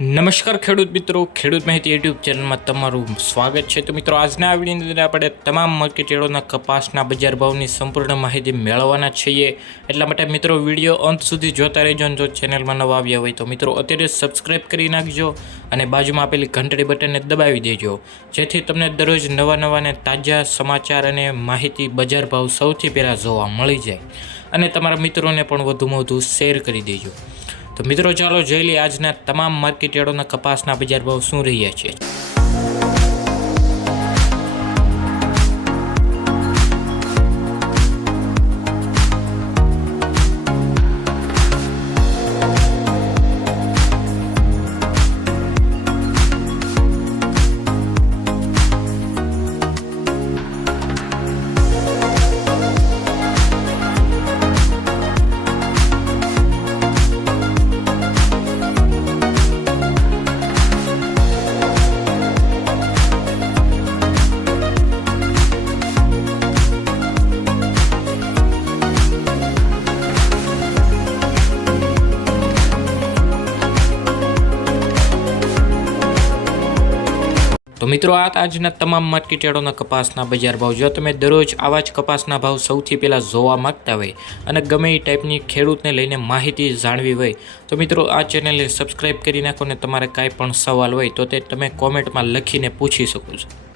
નમસ્કાર ખેડૂત મિત્રો, ખેડૂત માહિતી યુટ્યુબ ચેનલમાં તમારું સ્વાગત છે। તો મિત્રો, આજના આ વિડીયોની અંદર આપણે તમામ માર્કેટયાર્ડોના કપાસના બજાર ભાવની સંપૂર્ણ માહિતી મેળવવાના છીએ। એટલા માટે મિત્રો વિડીયો અંત સુધી જોતા રહેજો અને જો ચેનલમાં નવા આવ્યા હોય તો મિત્રો અત્યારે સબસ્ક્રાઇબ કરી નાખજો અને બાજુમાં આપેલી ઘંટડી બટનને દબાવી દેજો, જેથી તમને દરરોજ નવા અને તાજા સમાચાર અને માહિતી બજાર ભાવ સૌથી પહેલાં જોવા મળી જાય અને તમારા મિત્રોને પણ વધુમાં વધુ શેર કરી દેજો। તો મિત્રો ચાલો જોઈ લઈએ આજના તમામ માર્કેટયાર્ડોના કપાસના બજાર ભાવ શું રહ્યા છે। તો મિત્રો આ આજના તમામ માર્કેટયાર્ડોના કપાસના બજાર ભાવ। જો તમે દરરોજ આવા જ કપાસના ભાવ સૌથી પહેલાં જોવા માંગતા હોય અને ગમે એ ટાઈપની ખેડૂતને લઈને માહિતી જાણવી હોય તો મિત્રો આ ચેનલને સબસ્ક્રાઈબ કરી નાખો ને તમારે કાંઈ પણ સવાલ હોય તો તે તમે કોમેન્ટમાં લખીને પૂછી શકો છો।